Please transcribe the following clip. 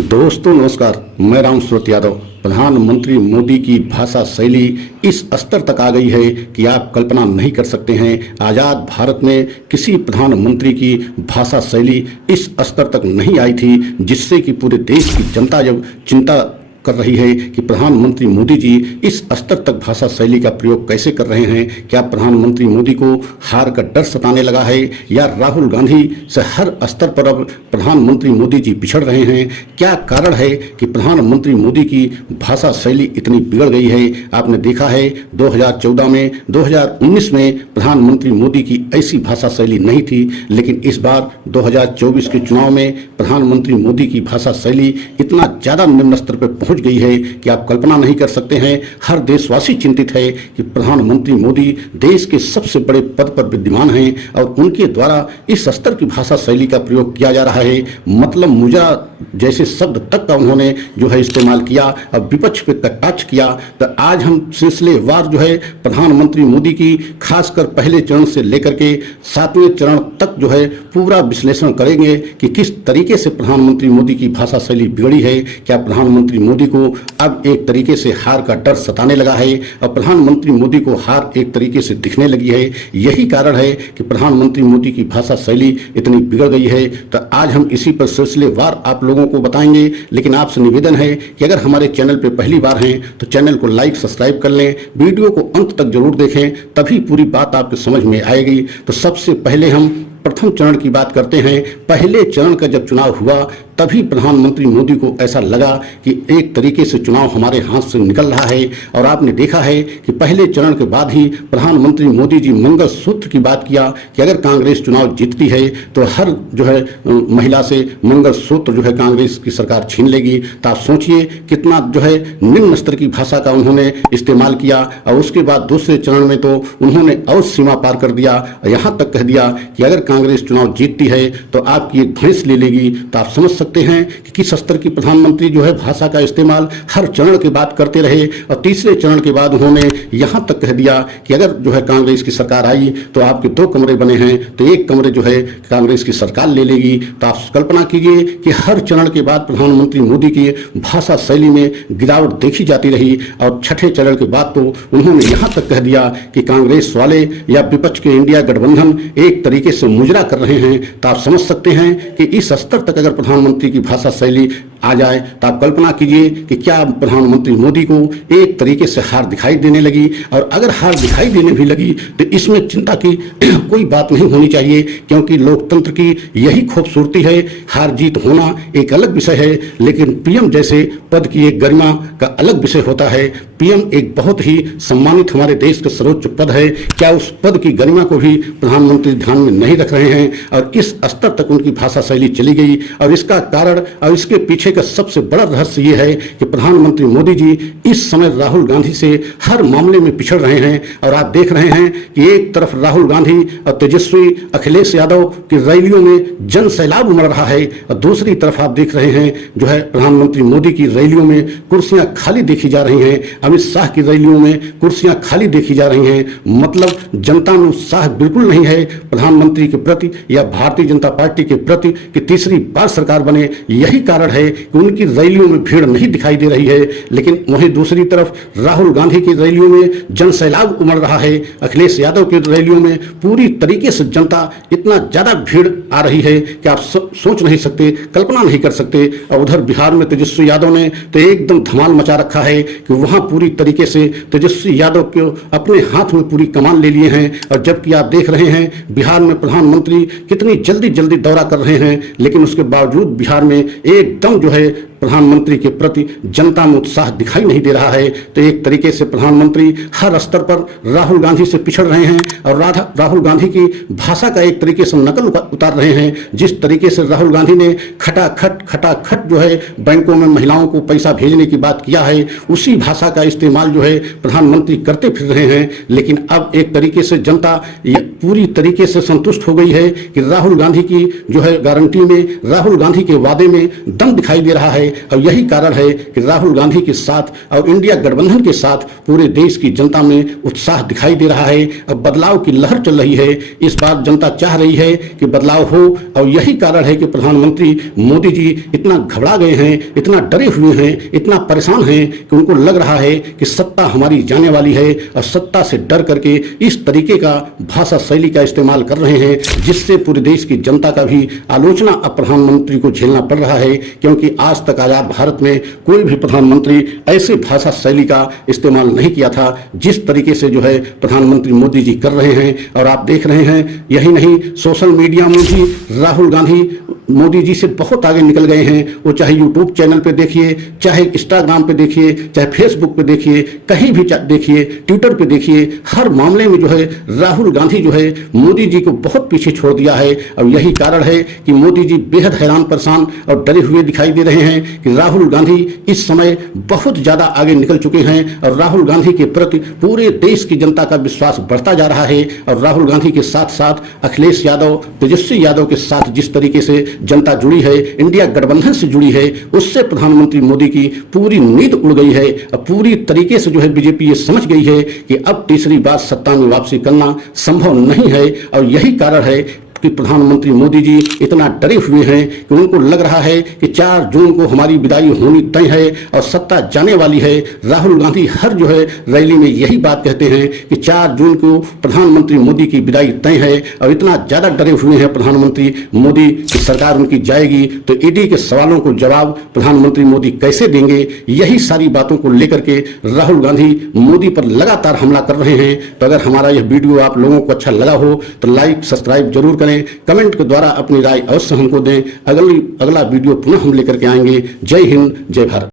दोस्तों नमस्कार, मैं राम सूरत यादव। प्रधानमंत्री मोदी की भाषा शैली इस स्तर तक आ गई है कि आप कल्पना नहीं कर सकते हैं। आज़ाद भारत में किसी प्रधानमंत्री की भाषा शैली इस स्तर तक नहीं आई थी, जिससे कि पूरे देश की जनता जब चिंता कर रही है कि प्रधानमंत्री मोदी जी इस स्तर तक भाषा शैली का प्रयोग कैसे कर रहे हैं। क्या प्रधानमंत्री मोदी को हार का डर सताने लगा है, या राहुल गांधी से हर स्तर पर अब प्रधानमंत्री मोदी जी पिछड़ रहे हैं? क्या कारण है कि प्रधानमंत्री मोदी की भाषा शैली इतनी बिगड़ गई है? आपने देखा है 2014 में, 2019 में प्रधानमंत्री मोदी की ऐसी भाषा शैली नहीं थी, लेकिन इस बार 2024 के चुनाव में प्रधानमंत्री मोदी की भाषा शैली इतना ज़्यादा निम्न स्तर पर पहुंच गई है कि आप कल्पना नहीं कर सकते हैं। हर देशवासी चिंतित है कि प्रधानमंत्री मोदी देश के सबसे बड़े पद पर विद्यमान हैं और उनके द्वारा इस स्तर की भाषा शैली का प्रयोग किया जा रहा है। मतलब मुजा जैसे शब्द तक का उन्होंने जो है इस्तेमाल किया और विपक्ष पे कटाक्ष किया। तो आज हम सिलसिलेवार जो है प्रधानमंत्री मोदी की खासकर पहले चरण से लेकर के 7वें चरण तक जो है पूरा विश्लेषण करेंगे कि किस तरीके से प्रधानमंत्री मोदी की भाषा शैली बिगड़ी है। क्या प्रधानमंत्री मोदी को अब एक तरीके से हार का डर सताने लगा है और प्रधानमंत्री मोदी को हार एक तरीके से दिखने लगी है? यही कारण है कि प्रधानमंत्री मोदी की भाषा शैली इतनी बिगड़ गई है। तो आज हम इसी पर सिलसिलेवार आप लोगों को बताएंगे, लेकिन आपसे निवेदन है कि अगर हमारे चैनल पर पहली बार हैं तो चैनल को लाइक सब्सक्राइब कर लें, वीडियो को अंत तक जरूर देखें, तभी पूरी बात आपके समझ में आएगी। तो सबसे पहले हम प्रथम चरण की बात करते हैं। पहले चरण का जब चुनाव हुआ तभी प्रधानमंत्री मोदी को ऐसा लगा कि एक तरीके से चुनाव हमारे हाथ से निकल रहा है। और आपने देखा है कि पहले चरण के बाद ही प्रधानमंत्री मोदी जी मंगलसूत्र की बात किया कि अगर कांग्रेस चुनाव जीतती है तो हर जो है महिला से मंगलसूत्र जो है कांग्रेस की सरकार छीन लेगी। तो आप सोचिए कितना जो है निम्न स्तर की भाषा का उन्होंने इस्तेमाल किया। और उसके बाद दूसरे चरण में तो उन्होंने और सीमा पार कर दिया, यहाँ तक कह दिया कि अगर कांग्रेस चुनाव जीतती है तो आपकी एक भैंस ले लेगी। तो आप समझ सकते हैं कि किस स्तर की प्रधानमंत्री जो है भाषा का इस्तेमाल हर चरण के बाद करते रहे। और तीसरे चरण के बाद उन्होंने यहां तक कह दिया कि अगर जो है कांग्रेस की सरकार आई तो आपके 2 कमरे बने हैं तो 1 कमरे जो है कांग्रेस की सरकार ले लेगी। तो आप कल्पना कीजिए कि हर चरण के बाद प्रधानमंत्री मोदी की भाषा शैली में गिरावट देखी जाती रही। और छठे चरण के बाद तो उन्होंने यहां तक कह दिया कि कांग्रेस वाले या विपक्ष के इंडिया गठबंधन एक तरीके से मुजरा कर रहे हैं। तो आप समझ सकते हैं कि इस स्तर तक अगर प्रधानमंत्री की भाषा शैली आ जाए तो आप कल्पना कीजिए कि क्या प्रधानमंत्री मोदी को एक तरीके से हार दिखाई देने लगी। और अगर हार दिखाई देने भी लगी तो इसमें चिंता की कोई बात नहीं होनी चाहिए, क्योंकि लोकतंत्र की यही खूबसूरती है। हार जीत होना एक अलग विषय है, लेकिन पीएम जैसे पद की एक गरिमा का अलग विषय होता है। पीएम एक बहुत ही सम्मानित हमारे देश का सर्वोच्च पद है। क्या उस पद की गरिमा को भी प्रधानमंत्री ध्यान में नहीं रख रहे हैं और इस स्तर तक उनकी भाषा शैली चली गई? और इसका कारण और इसके पीछे का सबसे बड़ा रहस्य ये है कि प्रधानमंत्री मोदी जी इस समय राहुल गांधी से हर मामले में पिछड़ रहे हैं। और आप देख रहे हैं कि एक तरफ राहुल गांधी और तेजस्वी अखिलेश यादव की रैलियों में जन सैलाब उमड़ रहा है, और दूसरी तरफ आप देख रहे हैं जो है प्रधानमंत्री मोदी की रैलियों में कुर्सियां खाली देखी जा रही हैं। अमित शाह की रैलियों में कुर्सियां खाली देखी जा रही हैं। मतलब जनता में उत्साह बिल्कुल नहीं है प्रधानमंत्री के प्रति या भारतीय जनता पार्टी के प्रति कि तीसरी बार सरकार बने। यही कारण है कि उनकी रैलियों में भीड़ नहीं दिखाई दे रही है। लेकिन वहीं दूसरी तरफ राहुल गांधी की रैलियों में जन सैलाब उमड़ रहा है। अखिलेश यादव की रैलियों में पूरी तरीके से जनता इतना ज्यादा भीड़ आ रही है कि आप सोच नहीं सकते, कल्पना नहीं कर सकते। और उधर बिहार में तेजस्वी यादव ने तो एकदम धमाल मचा रखा है कि वहां पूरी तरीके से तेजस्वी यादव को अपने हाथ में पूरी कमान ले लिए हैं। और जबकि आप देख रहे हैं बिहार में प्रधानमंत्री कितनी जल्दी जल्दी दौरा कर रहे हैं, लेकिन उसके बावजूद बिहार में एकदम जो है प्रधानमंत्री के प्रति जनता में उत्साह दिखाई नहीं दे रहा है। तो एक तरीके से प्रधानमंत्री हर स्तर पर राहुल गांधी से पिछड़ रहे हैं और राहुल गांधी की भाषा का एक तरीके से नकल उतार रहे हैं। जिस तरीके से राहुल गांधी ने खटाखट जो है बैंकों में महिलाओं को पैसा भेजने की बात किया है, उसी भाषा का इस्तेमाल जो है प्रधानमंत्री करते फिर रहे हैं। लेकिन अब एक तरीके से जनता पूरी तरीके से संतुष्ट हो गई है कि राहुल गांधी की जो है गारंटी में, राहुल गांधी के वादे में दम दिखाई दे रहा है। और यही कारण है कि राहुल गांधी के साथ और इंडिया गठबंधन के साथ पूरे देश की जनता में उत्साह दिखाई दे रहा है। अब बदलाव की लहर चल रही है। इस बार जनता चाह रही है कि बदलाव हो और यही कारण है कि प्रधानमंत्री मोदी जी इतना घबरा गए हैं, इतना डरे हुए हैं, इतना परेशान हैं कि उनको लग रहा है कि सत्ता हमारी जाने वाली है और सत्ता से डर करके इस तरीके का भाषा शैली का इस्तेमाल कर रहे हैं जिससे पूरे देश की जनता का भी आलोचना अब प्रधानमंत्री को झेलना पड़ रहा है, क्योंकि आज तक आजाद भारत में कोई भी प्रधानमंत्री ऐसे भाषा शैली का इस्तेमाल नहीं किया था जिस तरीके से जो है प्रधानमंत्री मोदी जी कर रहे हैं। और आप देख रहे हैं, यही नहीं सोशल मीडिया में भी राहुल गांधी मोदी जी से बहुत आगे निकल गए हैं। वो चाहे यूट्यूब चैनल पे देखिए, चाहे इंस्टाग्राम पे देखिए, चाहे फेसबुक पे देखिए, कहीं भी देखिए, ट्विटर पे देखिए, हर मामले में जो है राहुल गांधी जो है मोदी जी को बहुत पीछे छोड़ दिया है। और यही कारण है कि मोदी जी बेहद हैरान परेशान और डरे हुए दिखाई दे रहे हैं कि राहुल गांधी इस समय बहुत ज्यादा आगे निकल चुके हैं और राहुल गांधी के प्रति पूरे देश की जनता का विश्वास बढ़ता जा रहा है। और राहुल गांधी के साथ साथ अखिलेश यादव, तेजस्वी यादव के साथ जिस तरीके से जनता जुड़ी है, इंडिया गठबंधन से जुड़ी है, उससे प्रधानमंत्री मोदी की पूरी नींद उड़ गई है। अब पूरी तरीके से जो है बीजेपी ये समझ गई है कि अब तीसरी बार सत्ता में वापसी करना संभव नहीं है। और यही कारण है कि प्रधानमंत्री मोदी जी इतना डरे हुए हैं कि उनको लग रहा है कि 4 जून को हमारी विदाई होनी तय है और सत्ता जाने वाली है। राहुल गांधी हर जो है रैली में यही बात कहते हैं कि 4 जून को प्रधानमंत्री मोदी की विदाई तय है। और इतना ज्यादा डरे हुए हैं प्रधानमंत्री मोदी की सरकार उनकी जाएगी तो ईडी के सवालों को जवाब प्रधानमंत्री मोदी कैसे देंगे, यही सारी बातों को लेकर के राहुल गांधी मोदी पर लगातार हमला कर रहे हैं। तो अगर हमारा यह वीडियो आप लोगों को अच्छा लगा हो तो लाइक सब्सक्राइब जरूर करें, कमेंट के द्वारा अपनी राय अवश्य हमको दें। अगला वीडियो पुनः हम लेकर के आएंगे। जय हिंद, जय भारत।